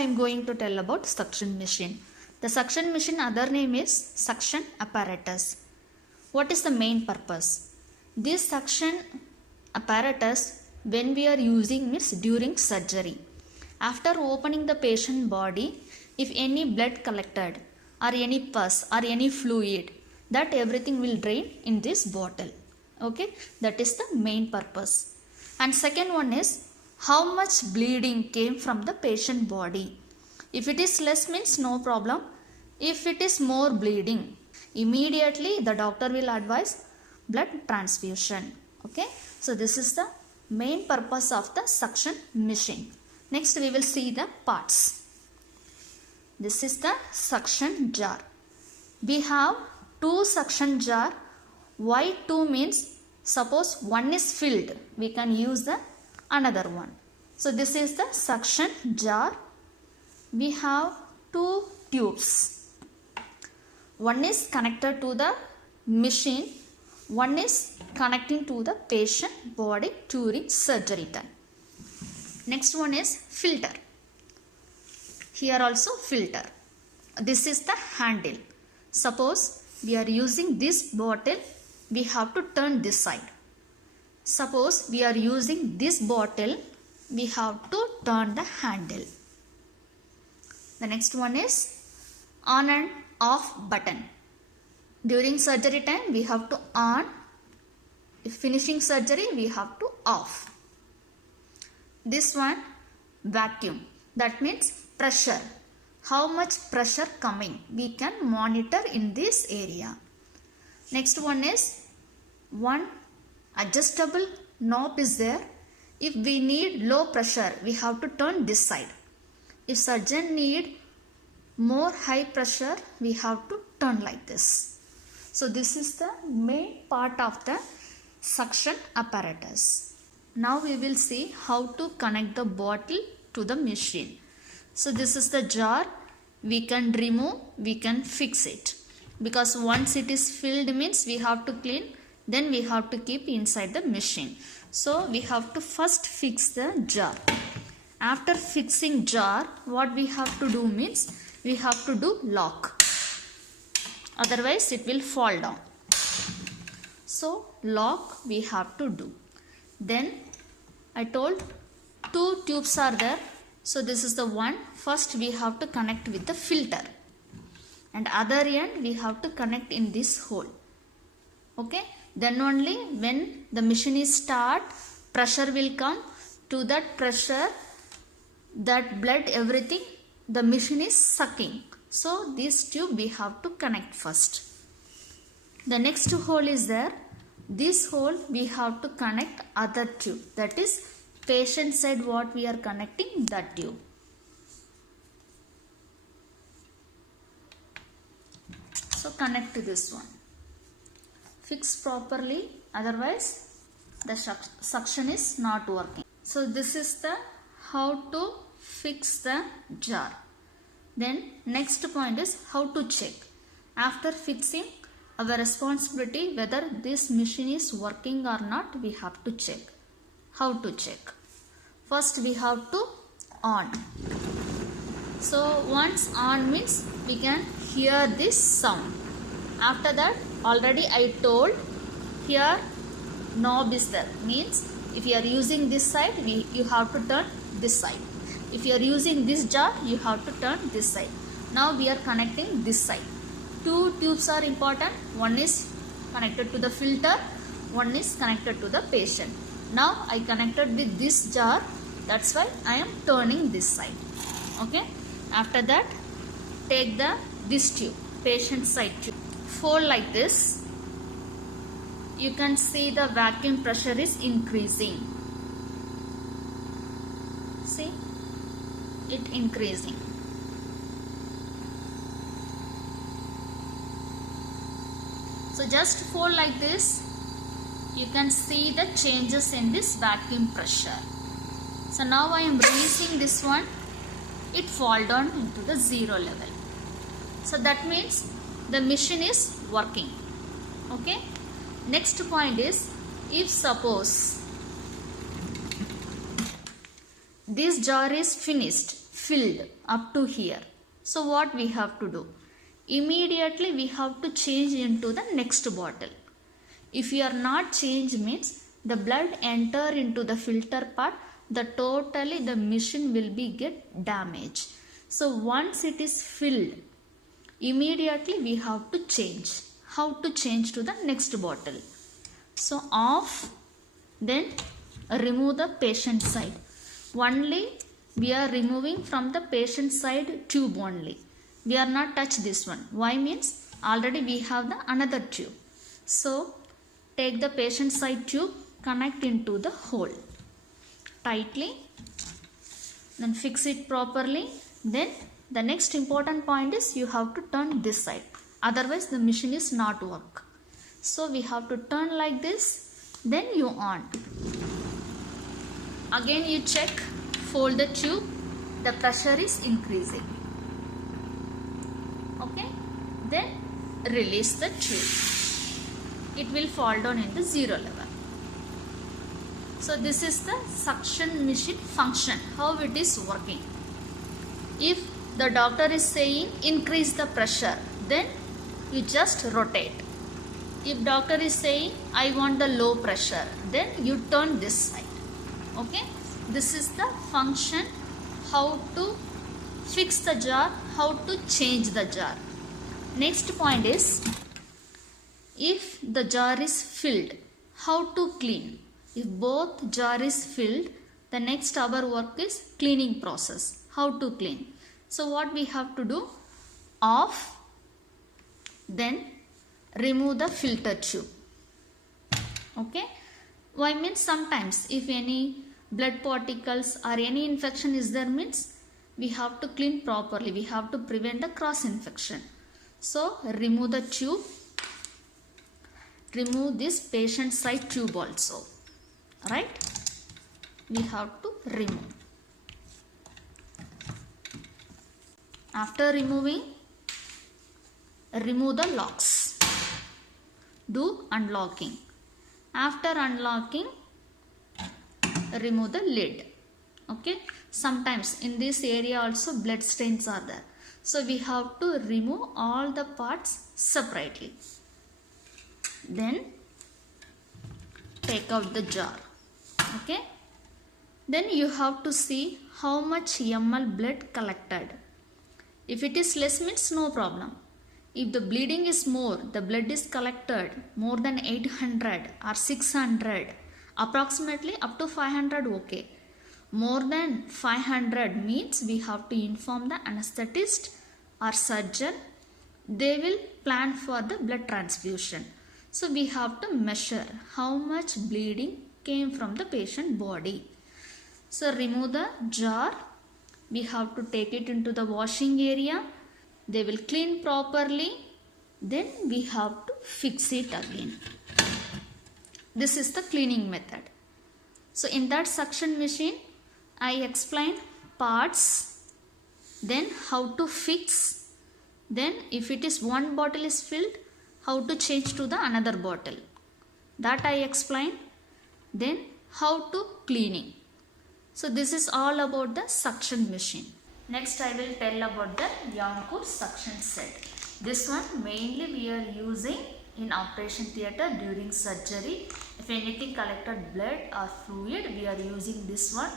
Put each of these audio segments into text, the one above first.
I am going to tell about suction machine. The suction machine other name is suction apparatus. What is the main purpose? This suction apparatus when we are using means during surgery. After opening the patient body, if any blood collected or any pus or any fluid, that everything will drain in this bottle. Okay, that is the main purpose. And second one is how much bleeding came from the patient body. If it is less means no problem. If it is more bleeding, immediately the doctor will advise blood transfusion. Okay, so this is the main purpose of the suction machine. Next we will see the parts. This is the suction jar. We have two suction jar. Why two means suppose one is filled, we can use the another one. So this is the suction jar. We have two tubes. One is connected to the machine, one is connecting to the patient body during surgery time. Next one is filter. Here also filter. This is the handle. Suppose we are using this bottle, we have to turn this side. Suppose we are using this bottle, we have to turn the handle. The next one is on and off button. During surgery time we have to on. If finishing surgery we have to off. This one vacuum. That means pressure. How much pressure coming we can monitor in this area. Next one is one adjustable knob is there. If we need low pressure, we have to turn this side. If surgeon need more high pressure, we have to turn like this. So this is the main part of the suction apparatus. Now we will see how to connect the bottle to the machine. So this is the jar. We can remove, we can fix it. Because once it is filled means we have to clean, then we have to keep inside the machine. So we have to first fix the jar. After fixing jar, what we have to do means we have to do lock. Otherwise it will fall down. So lock we have to do. Then I told two tubes are there. So this is the one. First we have to connect with the filter. And other end we have to connect in this hole. Okay. Then only when the machine is start, pressure will come. To that pressure, that blood, everything, the machine is sucking. So this tube we have to connect first. The next hole is there. This hole we have to connect other tube. That is patient side what we are connecting, that tube. So connect to this one. Fix properly, otherwise the suction is not working. So this is the how to fix the jar. Then next point is how to check. After fixing, our responsibility whether this machine is working or not, we have to check. How to check? First we have to on. So once on means we can hear this sound. After that, already I told here knob is there. Means if you are using this side, you have to turn this side. If you are using this jar, you have to turn this side. Now we are connecting this side. Two tubes are important. One is connected to the filter. One is connected to the patient. Now I connected with this jar. That's why I am turning this side. Okay. After that, take this tube, patient side tube. Fold like this. You can see the vacuum pressure is increasing. See, it increasing. So just fold like this. You can see the changes in this vacuum pressure. So now I am releasing this one. It fall down into the zero level. So that means the machine is working. Okay. Next point is, if suppose this jar is finished, filled up to here. So what we have to do? Immediately we have to change into the next bottle. If you are not change means the blood enter into the filter part, the machine will be get damaged. So once it is filled, immediately we have to change. How to change to the next bottle? So off, then remove the patient side. Only we are removing from the patient side tube only. We are not touch this one. Why means already we have the another tube. So take the patient side tube, connect into the hole tightly, then fix it properly. Then the next important point is you have to turn this side, otherwise the machine is not work. So we have to turn like this, then you on. Again you check, fold the tube, the pressure is increasing. Okay, then release the tube. It will fall down into 0 level. So this is the suction machine function, how it is working. If the doctor is saying increase the pressure, then you just rotate. If doctor is saying I want the low pressure, then you turn this side. Okay, this is the function, how to fix the jar, how to change the jar. Next point is, if the jar is filled, how to clean. If both jar is filled, the next our work is cleaning process. How to clean? So what we have to do? Off, then remove the filter tube. Okay. Why means sometimes if any blood particles or any infection is there means we have to clean properly. We have to prevent the cross infection. So remove the tube. Remove this patient side tube also. Right? We have to remove. After removing, remove the locks. Do unlocking. After unlocking, remove the lid. Okay. Sometimes in this area also blood stains are there. So we have to remove all the parts separately. Then take out the jar. Okay. Then you have to see how much ml blood collected. If it is less means no problem. If the bleeding is more, the blood is collected more than 800 or 600, approximately up to 500, okay. More than 500 means we have to inform the anesthetist or surgeon. They will plan for the blood transfusion. So we have to measure how much bleeding came from the patient body. So remove the jar. We have to take it into the washing area. They will clean properly. Then we have to fix it again. This is the cleaning method. So in that suction machine, I explained parts, then how to fix, then if it is one bottle is filled, how to change to the another bottle. That I explained. Then how to cleaning. So this is all about the suction machine. Next I will tell about the Yancourt suction set. This one mainly we are using in operation theatre during surgery. If anything collected blood or fluid, we are using this one.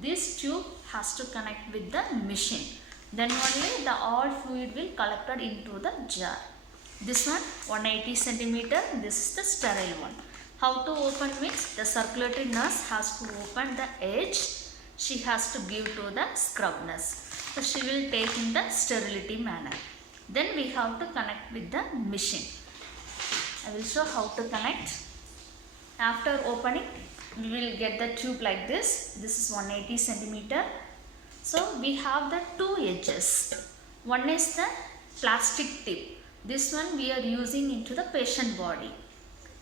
This tube has to connect with the machine. Then only the all fluid will collected into the jar. This one 180 centimeter. This is the sterile one. How to open means the circulatory nurse has to open the edge. She has to give to the scrub nurse. So she will take in the sterility manner. Then we have to connect with the machine. I will show how to connect. After opening, we will get the tube like this. This is 180 centimeter. So we have the two edges. One is the plastic tip. This one we are using into the patient body.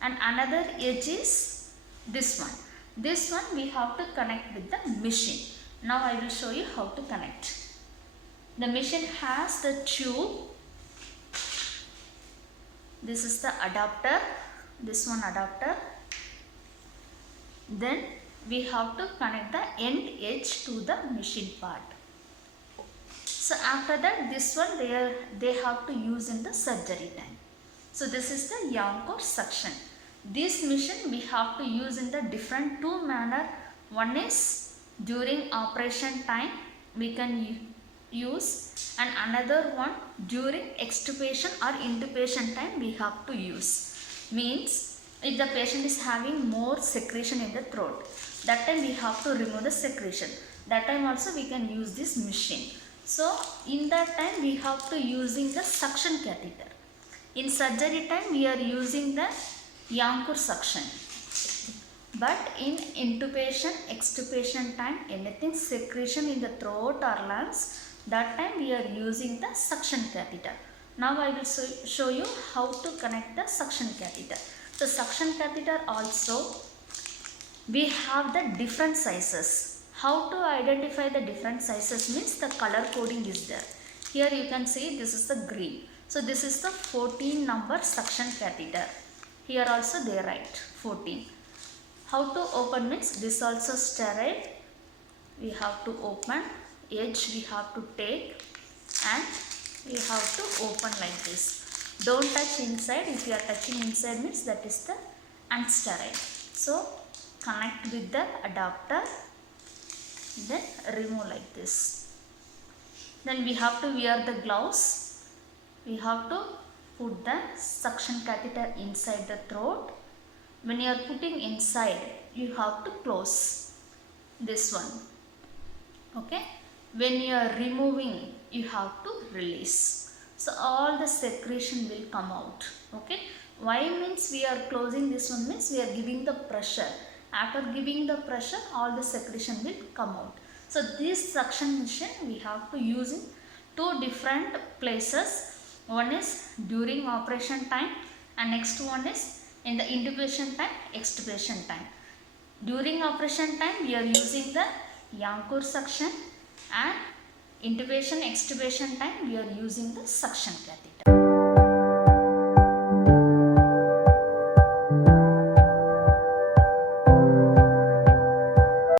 And another edge is this one. This one we have to connect with the machine. Now I will show you how to connect. The machine has the tube. This is the adapter. This one adapter. Then we have to connect the end edge to the machine part. So after that, this one they have to use in the surgery time. So this is the Yankauer suction. This machine we have to use in the different two manner. One is during operation time we can use, and another one during extubation or intubation time we have to use. Means if the patient is having more secretion in the throat, that time we have to remove the secretion. That time also we can use this machine. So in that time we have to using the suction catheter. In surgery time we are using the Yankauer suction. But in intubation, extubation time, anything secretion in the throat or lungs, that time we are using the suction catheter. Now I will show you how to connect the suction catheter. The suction catheter also we have the different sizes. How to identify the different sizes means the color coding is there. Here you can see this is the green. So this is the 14 number suction catheter. Here also they write 14. How to open means this also sterile. We have to open, edge we have to take, and we have to open like this. Don't touch inside. If you are touching inside means that is the unsterile. So connect with the adapter, then remove like this. Then we have to wear the gloves. We have to put the suction catheter inside the throat. When you are putting inside, you have to close this one. Okay. When you are removing, you have to release. So all the secretion will come out. Okay. Why means we are closing this one means we are giving the pressure. After giving the pressure, all the secretion will come out. So this suction machine we have to use in two different places. One is during operation time and next one is in the intubation time, extubation time. During operation time we are using the Yankauer suction, and intubation, extubation time we are using the suction catheter.